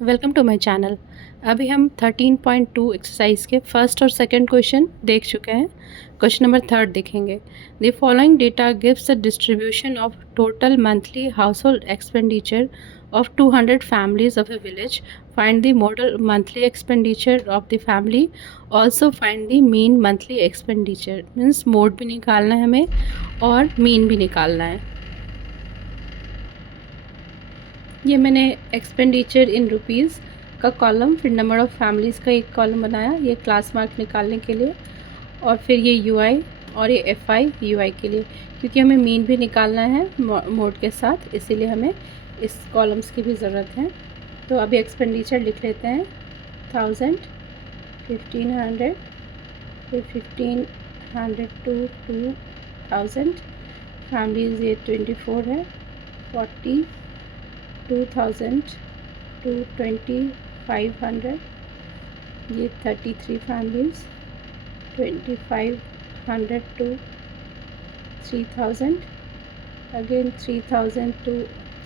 Welcome to my channel. अभी हम 13.2 exercise के फर्स्ट और सेकंड क्वेश्चन देख चुके हैं। क्वेश्चन नंबर थर्ड देखेंगे। The following data gives the distribution of total monthly house hold expenditure of 200 families of A village. Find the model monthly expenditure of the family. Also find the mean monthly expenditure. Means mode भी निकालना है हमें और mean भी निकालना है। ये मैंने एक्सपेंडिचर इन रुपीज़ का कॉलम, फिर नंबर ऑफ़ फैमिलीज़ का एक कॉलम बनाया ये क्लास मार्क निकालने के लिए, और फिर ये यूआई और ये एफआई यूआई के लिए, क्योंकि हमें मीन भी निकालना है मोड के साथ, इसीलिए हमें इस कॉलम्स की भी ज़रूरत है। तो अभी एक्सपेंडिचर लिख लेते हैं। 1000, 1500, फिर 1500 टू 2000, फैमिलीज़ ये 24 है, 40, 2000 to 2500, ये 33 families, 2500 to 3000, again 3000 to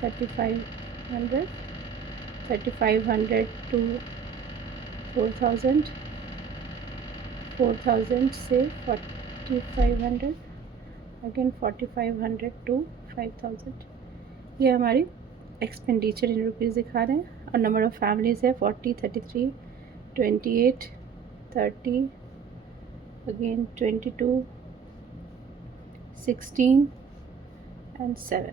3500, 3500 to 4000, 4000 से 4500, अगेन 4500 to 5000। ये हमारी एक्सपेंडिचर इन रुपीज़ दिखा रहे हैं, और नंबर ऑफ़ फैमिलीज़ है 40, 33, 28, 30, अगेन 22, 16 एंड 7।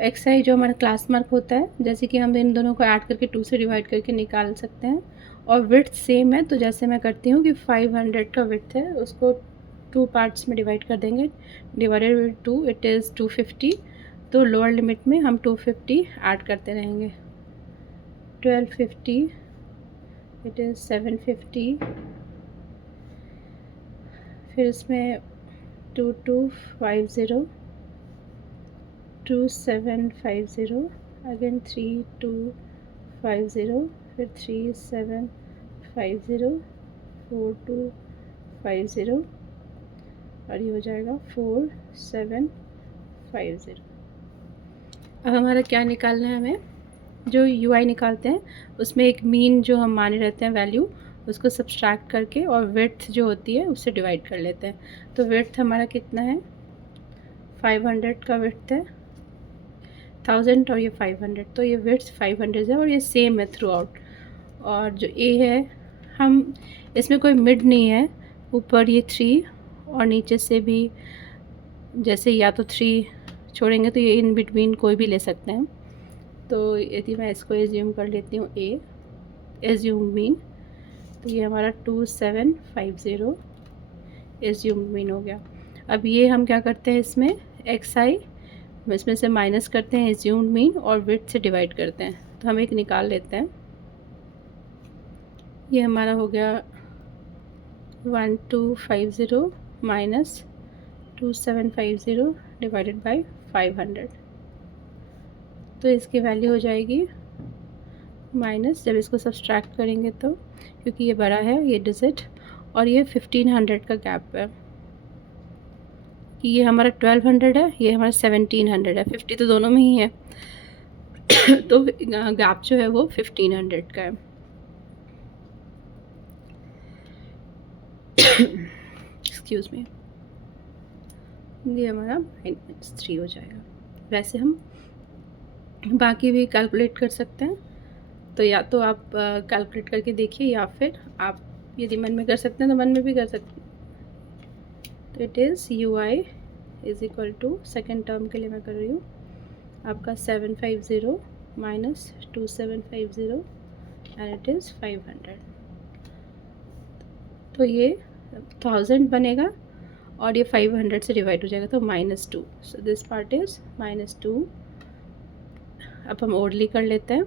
एक्सआई जो हमारा क्लास मार्क होता है, जैसे कि हम इन दोनों को ऐड करके 2 से डिवाइड करके निकाल सकते हैं, और विड्थ सेम है। तो जैसे मैं करती हूँ कि 500 का विड्थ है, उसको 2 पार्ट्स में डिवाइड कर देंगे, डिवाइडेड बाई 2 इट इज़ 250। तो लोअर लिमिट में हम 250 ऐड करते रहेंगे। 1250, इट इज़ 750, फिर इसमें 2250, 2750, अगेन 3250, फिर 3750, 4250, और ये हो जाएगा 4750। अब हमारा क्या निकालना है, हमें जो यूआई निकालते हैं उसमें एक मीन जो हम माने रहते हैं वैल्यू, उसको सब्सट्रैक्ट करके और विड्थ जो होती है उससे डिवाइड कर लेते हैं। तो विड्थ हमारा कितना है, 500 का विड्थ है, 1000 और ये 500, तो ये विड्थ 500 है और ये सेम है थ्रू आउट। और जो ए है, हम इसमें कोई मिड नहीं है, ऊपर ये 3 और नीचे से भी, जैसे या तो 3 छोड़ेंगे तो ये इन बिटवीन कोई भी ले सकते हैं। तो यदि मैं इसको एज्यूम कर लेती हूँ ए, एज्यूम मीन, तो ये हमारा 2750 एज्यूम मीन हो गया। अब ये हम क्या करते हैं, इसमें एक्स आई इसमें से माइनस करते हैं एज्यूम मीन और विड्थ से डिवाइड करते हैं। तो हम एक निकाल लेते हैं। ये हमारा हो गया 1250 माइनस 2750 डिवाइडेड बाई 500। तो इसकी वैल्यू हो जाएगी माइनस, जब इसको सब्सट्रैक्ट करेंगे तो, क्योंकि ये बड़ा है ये डिजिट, और ये 1500 का गैप है, कि ये हमारा 1200 है, ये हमारा 1700 है, 50 तो दोनों में ही है। तो गैप जो है वो 1500 का है। एक्सक्यूज़ मी, ये हमारा -3 हो जाएगा। वैसे हम बाकी भी कैलकुलेट कर सकते हैं, तो या तो आप कैलकुलेट करके देखिए, या फिर आप यदि मन में कर सकते हैं तो मन में भी कर सकते हैं। तो it is U I is equal to, second term के लिए मैं कर रही हूँ, आपका 750 माइनस 2750 एंड इट इज़ 500। तो ये 1000 बनेगा और ये 500 से डिवाइड हो जाएगा, तो -2। So this part is -2। अब हम ओडली कर लेते हैं।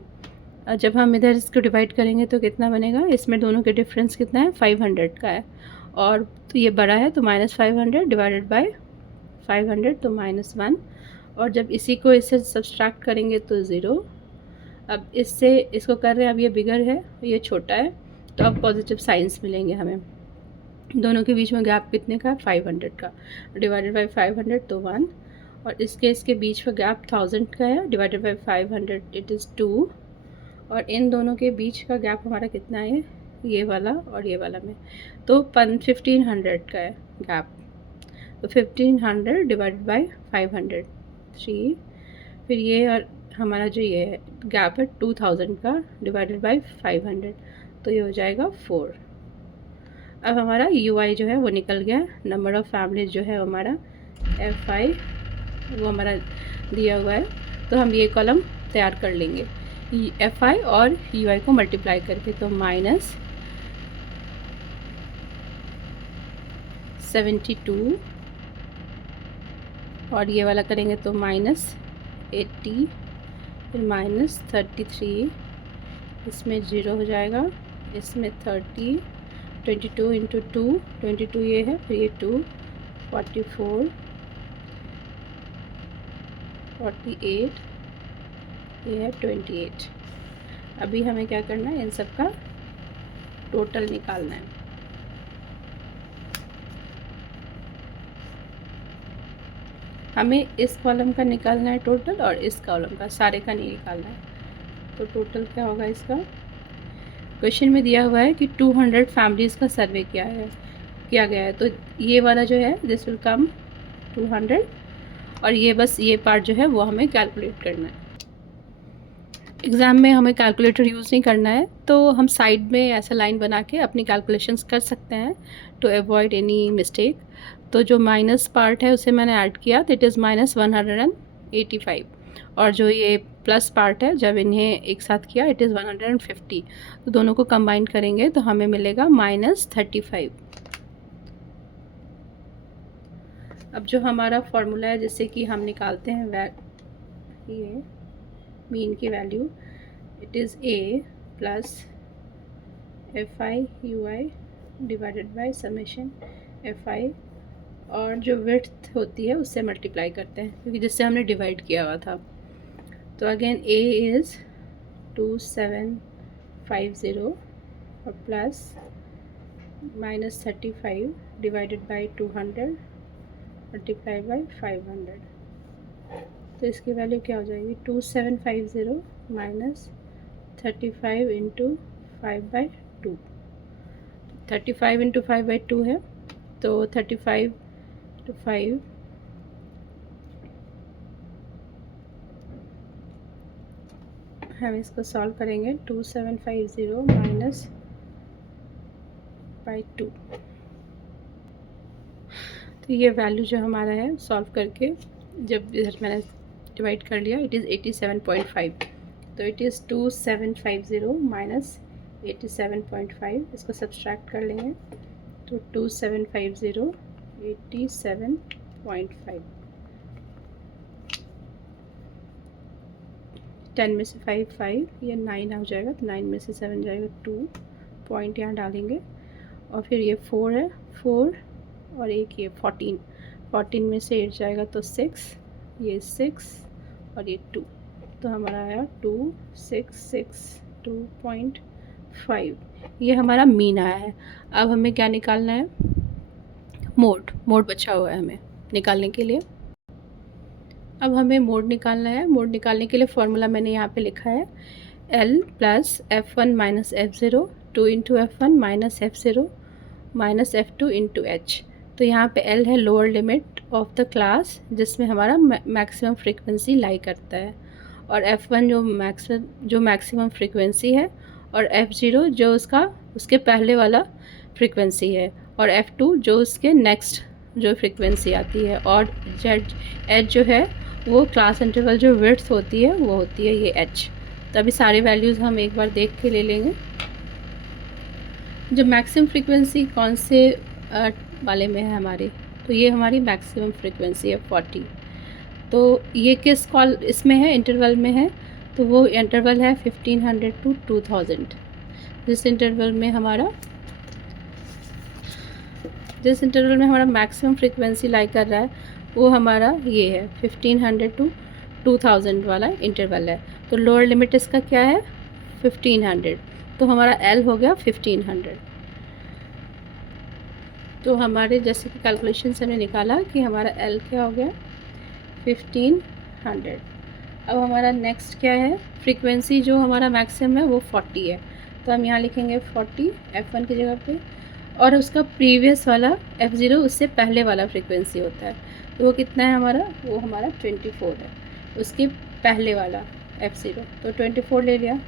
जब हम इधर इसको डिवाइड करेंगे तो कितना बनेगा, इसमें दोनों के डिफरेंस कितना है, 500 का है, और तो ये बड़ा है तो -500 डिवाइडेड बाय 500, तो -1, और जब इसी को इससे सब्सट्रैक्ट करेंगे तो 0। अब इससे इसको कर रहे हैं, अब ये बिगर है ये छोटा है, तो अब पॉजिटिव साइंस मिलेंगे हमें। दोनों के बीच में गैप कितने का है, 500 का, डिवाइडेड बाई 500 तो 1, और इसके बीच में गैप 1000 का है, डिवाइडेड बाई 500 इट इज़ 2, और इन दोनों के बीच का गैप हमारा कितना है, ये वाला और ये वाला में, तो 1500 का है गैप। तो 1500 डिवाइडेड बाई 500 3, फिर ये और हमारा जो ये है गैप है 2000 का डिवाइडेड बाई 500, तो ये हो जाएगा 4। अब हमारा UI जो है वो निकल गया। नंबर ऑफ़ फैमिलीज जो है हमारा FI वो हमारा दिया हुआ है, तो हम ये कॉलम तैयार कर लेंगे FI और UI को मल्टीप्लाई करके। तो -72 और ये वाला करेंगे तो -80, फिर -33, इसमें 0 हो जाएगा, इसमें 30, 22 इंटू 2, 22 ये है, फिर ये 2, 44, 48, ये है 28। अभी हमें क्या करना है, इन सब का टोटल निकालना है। हमें इस कॉलम का निकालना है टोटल और इस कॉलम का, सारे का नहीं निकालना है। तो टोटल क्या होगा इसका, क्वेश्चन में दिया हुआ है कि 200 फैमिलीज़ का सर्वे किया गया है, तो ये वाला जो है दिस विल कम 200, और ये बस ये पार्ट जो है वो हमें कैलकुलेट करना है। एग्ज़ाम में हमें कैलकुलेटर यूज़ नहीं करना है, तो हम साइड में ऐसा लाइन बना के अपनी कैलकुलेशंस कर सकते हैं टू अवॉइड एनी मिस्टेक। तो जो माइनस पार्ट है उसे मैंने ऐड किया, तो इट इज़ -185, और जो ये प्लस पार्ट है जब इन्हें एक साथ किया इट इज़ 150। तो दोनों को कंबाइन करेंगे तो हमें मिलेगा -35। अब जो हमारा फॉर्मूला है जिससे कि हम निकालते हैं ये मीन की value, it is A plus FI UI divided by summation FI, और जो विड्थ होती है उससे मल्टीप्लाई करते हैं क्योंकि जिससे हमने डिवाइड किया हुआ था। तो अगेन A इज़ 2750 और plus -35 divided by 200 multiply by 500, तो इसकी वैल्यू क्या हो जाएगी, 2750 माइनस 35 इंटू 5/2, 35 इंटू 5/2 है, तो 35 to 5 हम इसको सॉल्व करेंगे। 2750 माइनस बाई 2, तो ये वैल्यू जो हमारा है सॉल्व करके जब इधर मैंने डिवाइड कर लिया इट इज़ 87.5, तो इट इज़ 2750 माइनस 87.5, इसको सब्सट्रैक्ट कर लेंगे तो 2750 87.5, 10 में से 5 ये 9 हो जाएगा, तो 9 में से 7 जाएगा 2 पॉइंट यहाँ डालेंगे, और फिर ये 4 है 4 और एक ये 14 में से 8 जाएगा तो 6, ये 6 और ये 2, तो हमारा आया 266.2.5, ये हमारा मीन आया है। अब हमें क्या निकालना है, मोड बचा हुआ है हमें निकालने के लिए। अब हमें मोड निकालना है। मोड निकालने के लिए फॉर्मूला मैंने यहाँ पे लिखा है L plus F1 minus F0 2 into F1 minus F0 minus F2 into H। तो यहाँ पे L है lower limit of the class जिसमें हमारा मैक्सिमम फ्रीक्वेंसी लाई करता है, और F1 जो मैक्सिमम फ्रीक्वेंसी है, और F0 जो उसके पहले वाला फ्रीक्वेंसी है, और F2 जो उसके नेक्स्ट जो फ्रीक्वेंसी आती है, और H जो है वो क्लास इंटरवल जो विड्थ होती है वो होती है ये H। तो अभी सारे वैल्यूज़ हम एक बार देख के ले लेंगे। जो मैक्सिमम फ्रीक्वेंसी कौन से वाले में है हमारी, तो ये हमारी मैक्सिमम फ्रीक्वेंसी है 40। तो ये किस इसमें है, इंटरवल में है, तो वो इंटरवल है 1500 to 2000। जिस इंटरवल में हमारा मैक्सिमम फ्रीक्वेंसी लाई कर रहा है वो हमारा ये है 1500 to 2000 वाला इंटरवल है। तो लोअर लिमिट इसका क्या है 1500, तो हमारा L हो गया 1500। तो हमारे जैसे कि कैलकुलेशन से हमने निकाला कि हमारा L क्या हो गया 1500। अब हमारा नेक्स्ट क्या है, फ्रीक्वेंसी जो हमारा मैक्सिमम है वो 40 है, तो हम यहाँ लिखेंगे 40 F1 की जगह पे, और उसका प्रीवियस वाला F0 उससे पहले वाला फ्रीक्वेंसी होता है, तो वो कितना है हमारा, वो हमारा 24 है, उसके पहले वाला F0, तो 24 ले लिया।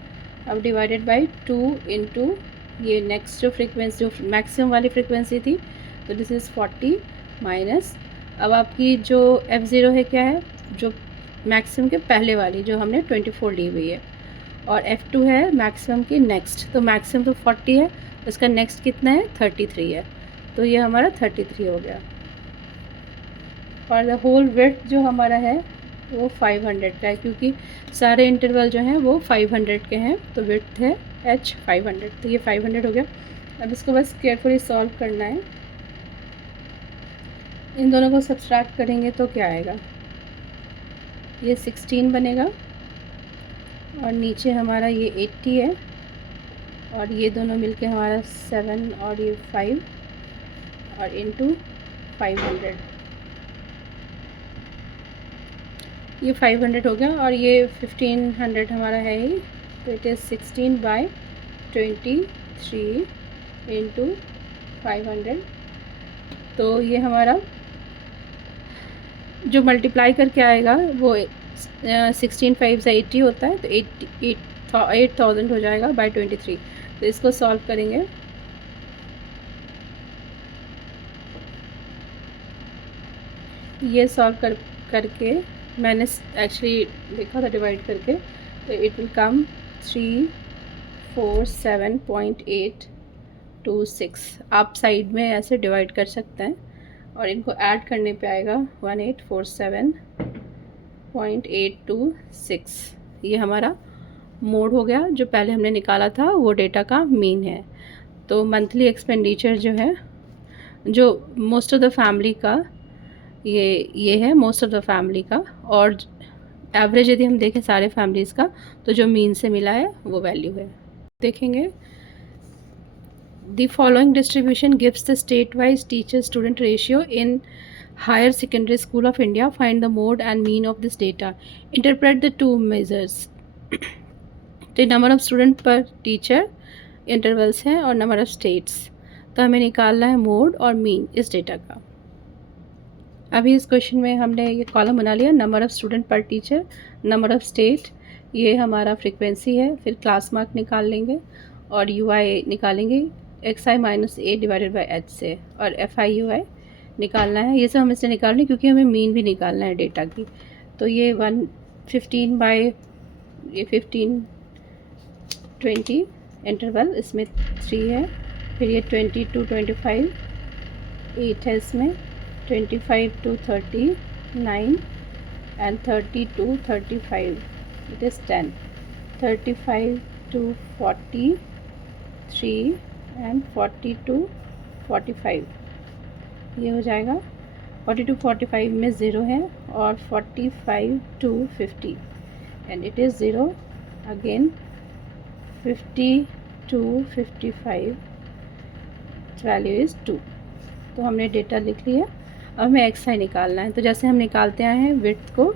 अब डिवाइडेड बाई 2 इंटू ये नेक्स्ट जो फ्रीक्वेंसी जो मैक्सिमम वाली फ्रीक्वेंसी थी, तो दिस इज़ 40 माइनस, अब आपकी जो F0 है क्या है, जो मैक्सिमम के पहले वाली जो हमने 24 ली हुई है, और F2 है मैक्सिमम की नेक्स्ट, तो मैक्सिमम तो 40 है, उसका नेक्स्ट कितना है 33 है, तो ये हमारा 33 हो गया। और द होल विड्थ जो हमारा है वो 500 का है, क्योंकि सारे इंटरवल जो हैं वो 500 के हैं, तो विड्थ है h 500, तो ये 500 हो गया। अब इसको बस केयरफुली सॉल्व करना है। इन दोनों को सब्सट्रैक्ट करेंगे तो क्या आएगा, ये 16 बनेगा, और नीचे हमारा ये 80 है, और ये दोनों मिलके हमारा 7 और ये 5 और इनटू 500, ये 500 हो गया, और ये 1500 हमारा है ही, तो इट इज़ 16/23 इंटू 500, तो ये हमारा जो मल्टीप्लाई करके आएगा वो 16 5 से 80 होता है, तो 8000 हो जाएगा बाय 23। तो इसको सॉल्व करेंगे, ये सॉल्व करके मैंने एक्चुअली देखा था डिवाइड करके, तो इट विल कम 347.826। आप साइड में ऐसे डिवाइड कर सकते हैं, और इनको ऐड करने पे आएगा 1847.826। ये हमारा मोड हो गया, जो पहले हमने निकाला था वो डेटा का मीन है। तो मंथली एक्सपेंडिचर जो है, जो मोस्ट ऑफ द फैमिली का ये है मोस्ट ऑफ द फैमिली का, और एवरेज यदि हम देखें सारे फैमिलीज़ का, तो जो मीन से मिला है वो वैल्यू है। देखेंगे, the following distribution gives the state wise teacher student ratio in higher secondary school of India, find the mode and mean of this data, interpret the two measures. तो number of student per teacher intervals हैं और number of states, तो हमें निकालना है mode और mean इस data का। अभी इस क्वेश्चन में हमने ये कॉलम बना लिया, number of student per teacher, number of state, ये हमारा फ्रीक्वेंसी है, फिर क्लास मार्क निकाल लेंगे और UI निकालेंगे XI minus A divided by H से, और FI UI निकालना है। ये सब हम इससे निकाल रहे हैं क्योंकि हमें मीन भी निकालना है डेटा की। तो ये 115 बाई ये 15 20 इंटरवल, इसमें 3 है, फिर ये 20 to 25 8 है, इसमें 25 to 39 and 30 to 35, it is 10, 35 to 43 and 40 to 45, ये हो जाएगा। 40 to 45 में 0 है, और 45 to 50 and it is 0 again, 50 to 55 value is 2। तो हमने डेटा लिख लिया। अब हमें XI निकालना है, तो जैसे हम निकालते आए हैं विड्थ को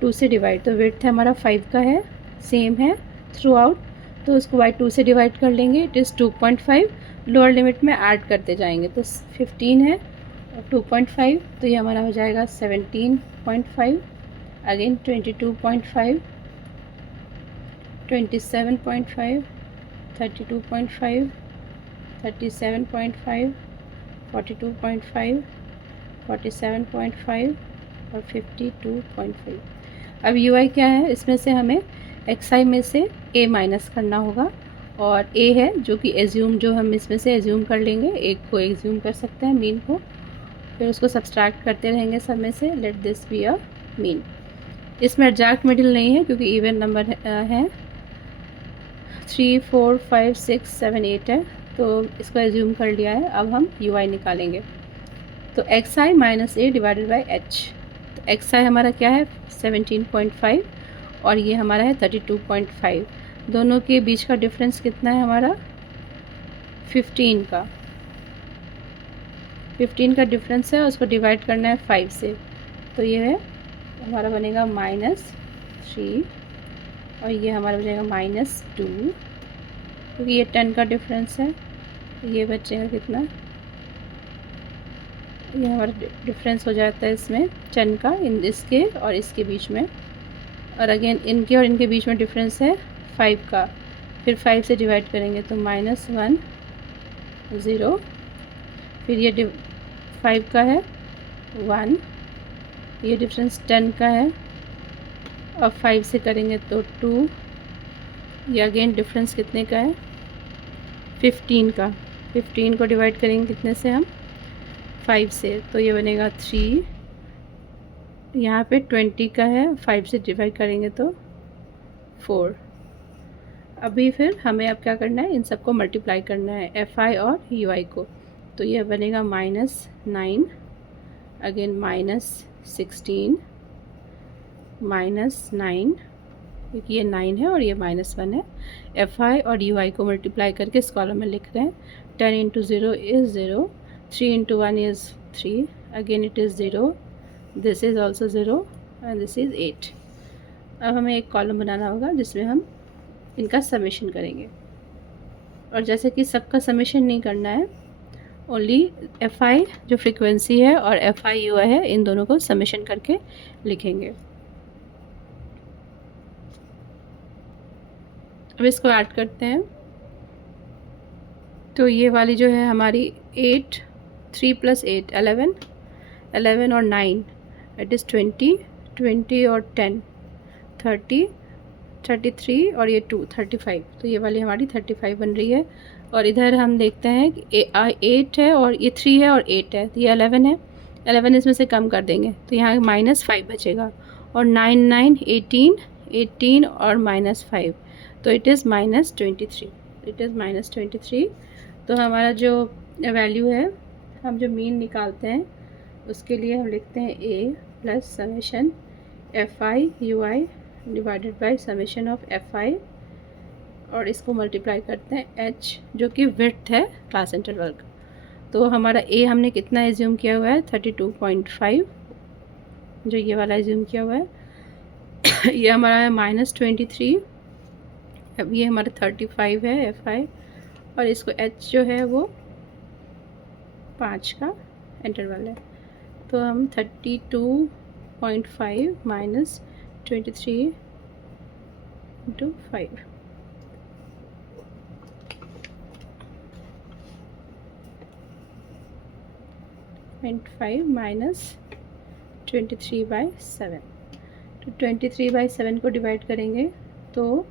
2 से डिवाइड, तो विड्थ हमारा 5 का है, सेम है थ्रू आउट, तो उसको बाई 2 से डिवाइड कर लेंगे, इट इज़ 2.5, लोअर लिमिट में ऐड करते जाएंगे, तो 15 है और 2.5, तो ये हमारा हो जाएगा 17.5, अगेन 22.5, 27.5, 32.5, 37.5, 42.5, 47.5 और 52.5। अब UI क्या है, इसमें से हमें XI में से A माइनस करना होगा, और A है जो कि एज्यूम, जो हम इसमें से एज्यूम कर लेंगे, एक को एज्यूम कर सकते हैं मीन को, फिर उसको सब्सट्रैक्ट करते रहेंगे सब में से, let this be a mean. इसमें एग्जैक्ट मिडिल नहीं है क्योंकि इवन नंबर है, 3 4 5 6 7 8 है, तो इसको एज्यूम कर लिया है। अब हम UI निकालेंगे, तो XI minus A divided by H, तो XI हमारा क्या है 17.5 और ये हमारा है 32.5, दोनों के बीच का डिफरेंस कितना है हमारा 15 का डिफरेंस है, उसको डिवाइड करना है 5 से, तो ये है हमारा बनेगा माइनस 3 और ये हमारा बचेगा -2, क्योंकि ये 10 का डिफरेंस है। ये बचेगा कितना, ये हमारा डिफरेंस हो जाता है इसमें 10 का, इसके और इसके बीच में। और अगेन इनके और इनके बीच में डिफरेंस है 5 का, फिर 5 से डिवाइड करेंगे तो -1 0, फिर ये 5 का है 1, ये डिफरेंस 10 का है और 5 से करेंगे तो 2, ये अगेन डिफरेंस कितने का है 15 का। 15 को डिवाइड करेंगे कितने से हम 5 से, तो ये बनेगा 3। यहाँ पे 20 का है, 5 से डिवाइड करेंगे तो 4। अभी फिर हमें अब क्या करना है, इन सबको मल्टीप्लाई करना है FI और UI को। तो ये बनेगा -9, अगेन -16 -9, क्योंकि ये 9 है और ये -1 है। FI और UI को मल्टीप्लाई करके इस कॉलम में लिख रहे हैं। 10 × 0 is 0, 3 × 1 is 3, again it is 0, this is also 0 and this is 8। अब हमें एक कॉलम बनाना होगा जिसमें हम इनका समेशन करेंगे। और जैसे कि सबका समेशन नहीं करना है, ओनली FI जो फ्रीक्वेंसी है और FI UI है, इन दोनों को समेशन करके लिखेंगे। अब इसको ऐड करते हैं। तो ये वाली जो है हमारी 8, 3 + 8 11, 11 और 9 इट इज़ 20, 20 और 10 30, 33 और ये 2 35। तो ये वाली हमारी 35 बन रही है। और इधर हम देखते हैं कि 8 है और ये 3 है और 8 है, तो ये 11 है। 11 इसमें से कम कर देंगे तो यहाँ -5 बचेगा। और 9 9 18, 18 और -5, तो इट इज़ -23, इट इज़ -23। तो हमारा जो वैल्यू है, हम जो मीन निकालते हैं उसके लिए हम लिखते हैं A + summation FI UI divided by summation of FI, और इसको मल्टीप्लाई करते हैं H जो कि विड्थ है क्लास इंटरवल का। तो हमारा A हमने कितना एज्यूम किया हुआ है 32.5, जो ये वाला एज्यूम किया हुआ है। ये हमारा है -23, अब ये हमारा 35 है FI, और इसको H जो है वो 5 का इंटरवल है। तो हम 32.5 - 23 × 5, -23/7। तो 23/7 को डिवाइड करेंगे तो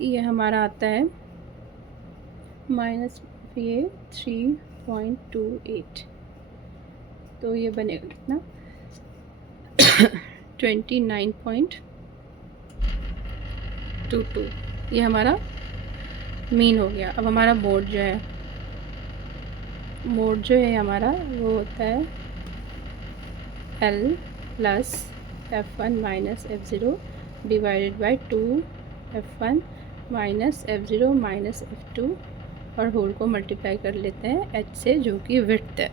ये हमारा आता है -3.28। तो ये बनेगा कितना 29.22। ये हमारा मीन हो गया। अब हमारा मोड जो है, हमारा वो होता है L + F1 - F0 divided by 2 F1 - F0 - F2, और होल को मल्टीप्लाई कर लेते हैं H से जो कि विड्थ है।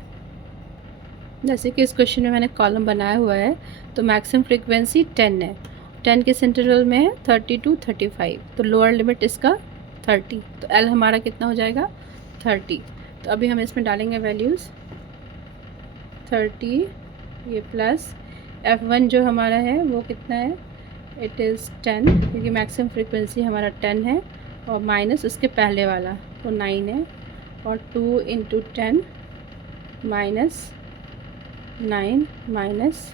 जैसे कि इस क्वेश्चन में मैंने कॉलम बनाया हुआ है, तो मैक्सिमम फ्रीक्वेंसी 10 है, 10 किस इंटरवल में है 30 to 35, तो लोअर लिमिट इसका 30, तो L हमारा कितना हो जाएगा 30। तो अभी हम इसमें डालेंगे वैल्यूज़ 30, ये प्लस F1 जो हमारा है वो कितना है, इट इज़ 10, क्योंकि मैक्सिमम फ्रीक्वेंसी हमारा 10 है, और माइनस उसके पहले वाला तो 9 है, और 2 × 10 -9 माइनस,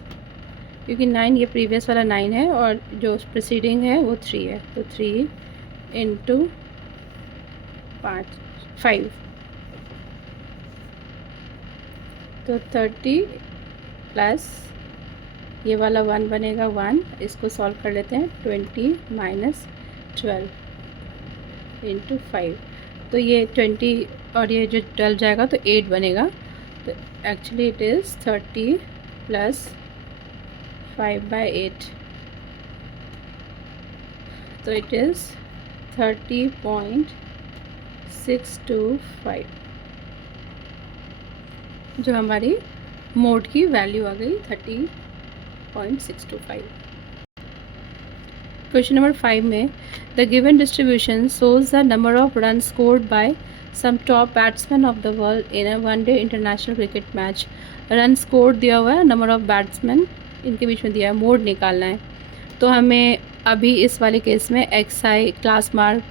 क्योंकि 9 ये प्रीवियस वाला 9 है और जो प्रीसीडिंग है वो 3 है, तो 3 × 5, तो 30 प्लस ये वाला 1 बनेगा 1, इसको सॉल्व कर लेते हैं 20 - 12 × 5, तो ये 20 और ये जो 12 जाएगा तो 8 बनेगा, तो एक्चुअली इट इज़ 30 + 5/8, तो इट इज़ 30.625, जो हमारी मोड की वैल्यू आ गई 30.625। क्वेश्चन नंबर 5 में the given distribution shows the number of run scored by some top batsman of the world in a one day international cricket match. Run scored दिया हुआ है, number of batsman इनके बीच में दिया है, मोड निकालना है। तो हमें अभी इस वाले केस में XI, क्लास मार्क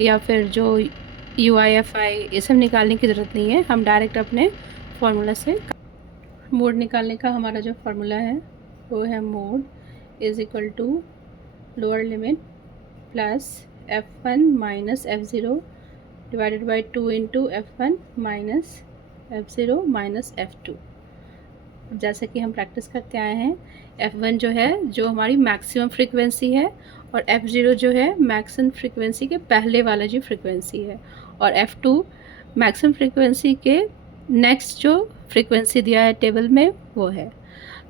या फिर जो UIFI ये सब निकालने की ज़रूरत नहीं है, हम डायरेक्ट अपने फार्मूला से मोड निकालने का हमारा जो फार्मूला है वो है mode is equal to lower limit plus F1 minus F0 divided by 2 into F1 minus F0 minus F2। जैसे कि हम प्रैक्टिस करते आए हैं, F1 जो है जो हमारी मैक्सिमम फ्रीक्वेंसी है और F0 जो है मैक्सिमम फ्रीक्वेंसी के पहले वाला जो फ्रीक्वेंसी है, और F2 मैक्सिमम फ्रीक्वेंसी के नेक्स्ट जो फ्रीक्वेंसी दिया है टेबल में वो है।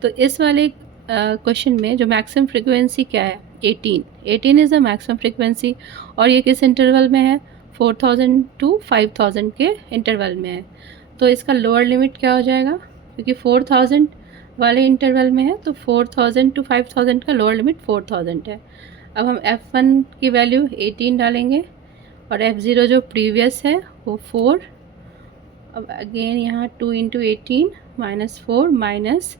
तो इस वाले क्वेश्चन में जो मैक्सिमम फ्रीक्वेंसी क्या है 18 इज़ द मैक्सिमम फ्रीक्वेंसी, और ये किस इंटरवल में है 4000 टू 5000 के इंटरवल में है। तो इसका लोअर लिमिट क्या हो जाएगा, क्योंकि 4000 वाले इंटरवल में है तो 4000 टू 5000 का लोअर लिमिट 4000 है। अब हम F1 की वैल्यू 18 डालेंगे और F0 जो प्रीवियस है वो 4। अब अगेन यहाँ 2 इंटू 18 माइनस 4 माइनस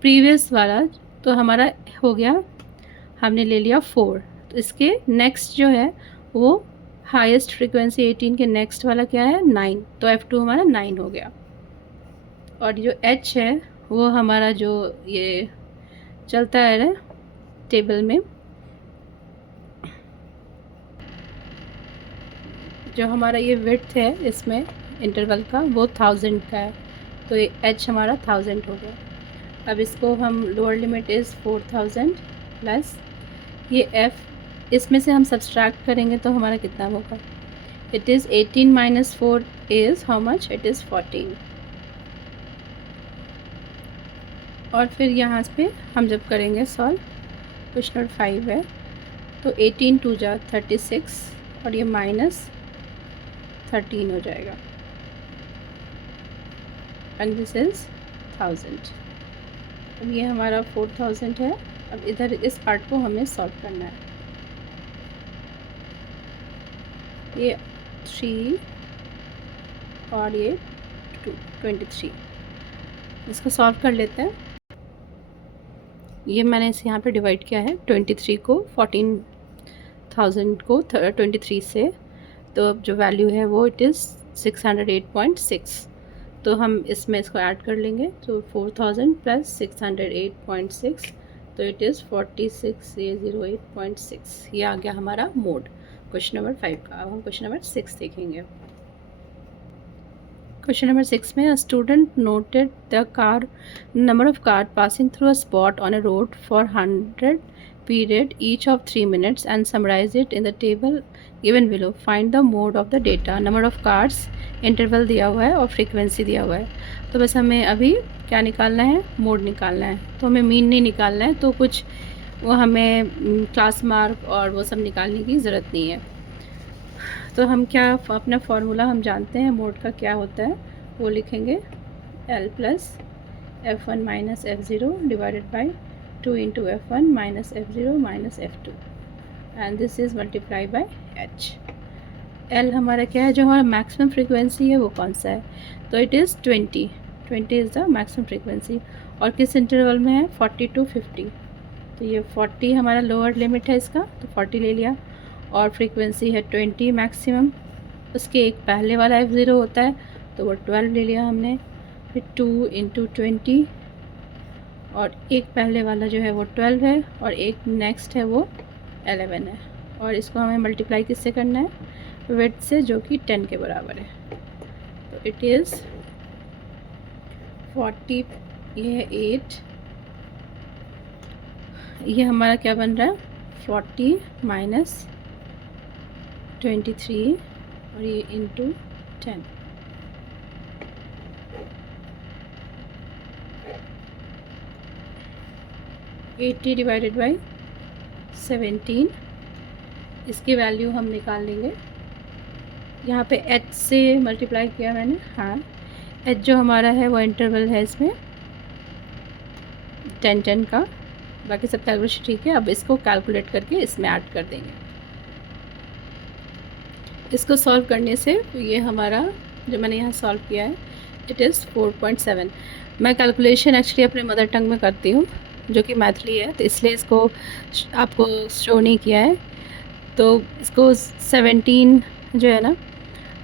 प्रीवियस वाला तो हमारा हो गया, हमने ले लिया 4। तो इसके नेक्स्ट जो है वो हाईएस्ट फ्रीक्वेंसी 18 के नेक्स्ट वाला क्या है 9, तो F2 हमारा 9 हो गया। और जो H है वो हमारा जो ये चलता है टेबल में, जो हमारा ये विड्थ है इसमें इंटरवल का वो 1000 का है, तो ये H हमारा 1000 हो गया। अब इसको हम लोअर लिमिट इज़ 4000 प्लस ये F, इसमें से हम सब्सट्रैक्ट करेंगे तो हमारा कितना होगा, it is 18 minus 4 is how much, it is 14। और फिर यहाँ पे हम जब करेंगे सॉल्व, क्वेश्चन नंबर 5 है, तो 18 टू जा 36 और ये माइनस 13 हो जाएगा एंड दिस इज़ 1000। अब ये हमारा 4000 है। अब इधर इस पार्ट को हमें सॉल्व करना है। ये 3 और ये 23, इसको सॉल्व कर लेते हैं। ये मैंने इसे यहाँ पे डिवाइड किया है 23 को 14,000 को 23 से, तो अब जो वैल्यू है वो इट इज़ 608.6। तो हम इसमें इसको ऐड कर लेंगे, तो 4000 प्लस 608.6 तो इट इज़ 46,008.6। ये आ गया हमारा मोड क्वेश्चन नंबर 5 का। अब हम क्वेश्चन नंबर 6 देखेंगे। क्वेश्चन नंबर 6 में student noted the car number of car passing through a spot on a road for 100 period each of 3 minutes and summarise it in the table given below. Find the mode of the data. Number of cars interval दिया हुआ है और frequency दिया हुआ है। तो बस हमें अभी क्या निकालना है, मोड निकालना है। तो हमें मीन नहीं निकालना है, तो कुछ वो हमें क्लास मार्क और वो सब निकालने की ज़रूरत नहीं है। तो हम क्या अपना फार्मूला हम जानते हैं मोड का क्या होता है, वो लिखेंगे L plus F1 minus F0 divided by 2 into F1 minus F0 minus F2 and this is multiply by H। L हमारा क्या है, जो हमारा मैक्सिमम फ्रीक्वेंसी है वो कौन सा है, तो it is 20 is the maximum frequency, और किस इंटरवल में है 40 टू 50। तो ये 40 हमारा लोअर लिमिट है इसका, तो 40 ले लिया, और फ्रीक्वेंसी है 20 मैक्सिमम। उसके एक पहले वाला F0 होता है तो वो 12 ले लिया हमने, फिर 2 इंटू 20, और एक पहले वाला जो है वो 12 है और एक नेक्स्ट है वो 11 है, और इसको हमें मल्टीप्लाई किससे करना है, विड्थ से, जो कि 10 के बराबर है। तो इट इज़ 40, ये है 8, ये हमारा क्या बन रहा है 40 माइनस 23 और ये इंटू 10। एट्टी डिवाइडेड बाई 17, इसकी वैल्यू हम निकाल लेंगे। यहाँ पे H से मल्टीप्लाई किया मैंने, हाँ H जो हमारा है वो इंटरवल है इसमें 10 का, बाकी सब कैलकुलेशन ठीक है। अब इसको कैलकुलेट करके इसमें ऐड कर देंगे। इसको सॉल्व करने से ये हमारा जो मैंने यहाँ सॉल्व किया है इट इज़ 4.7। मैं कैलकुलेशन एक्चुअली अपने मदर टंग में करती हूँ जो कि मैथिली है, तो इसलिए इसको आपको शो नहीं किया है। तो इसको 17 जो है ना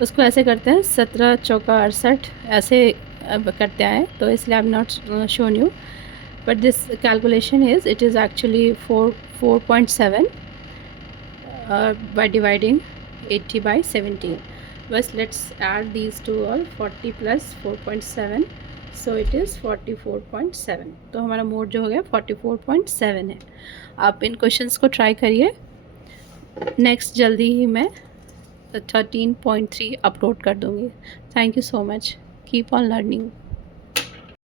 उसको ऐसे करते हैं 17 चौका 68 ऐसे करते हैं, तो इसलिए I am not shown you, but this calculation is it is actually 4.7 by dividing 80 by 17. बस let's add these two all, 40 plus 4.7, so it is 44.7। तो हमारा मोड जो हो गया 44.7 है। आप इन क्वेश्चंस को ट्राई करिए। नेक्स्ट जल्दी ही मैं 13.3 अपलोड कर दूँगी। Thank you so much, keep on learning.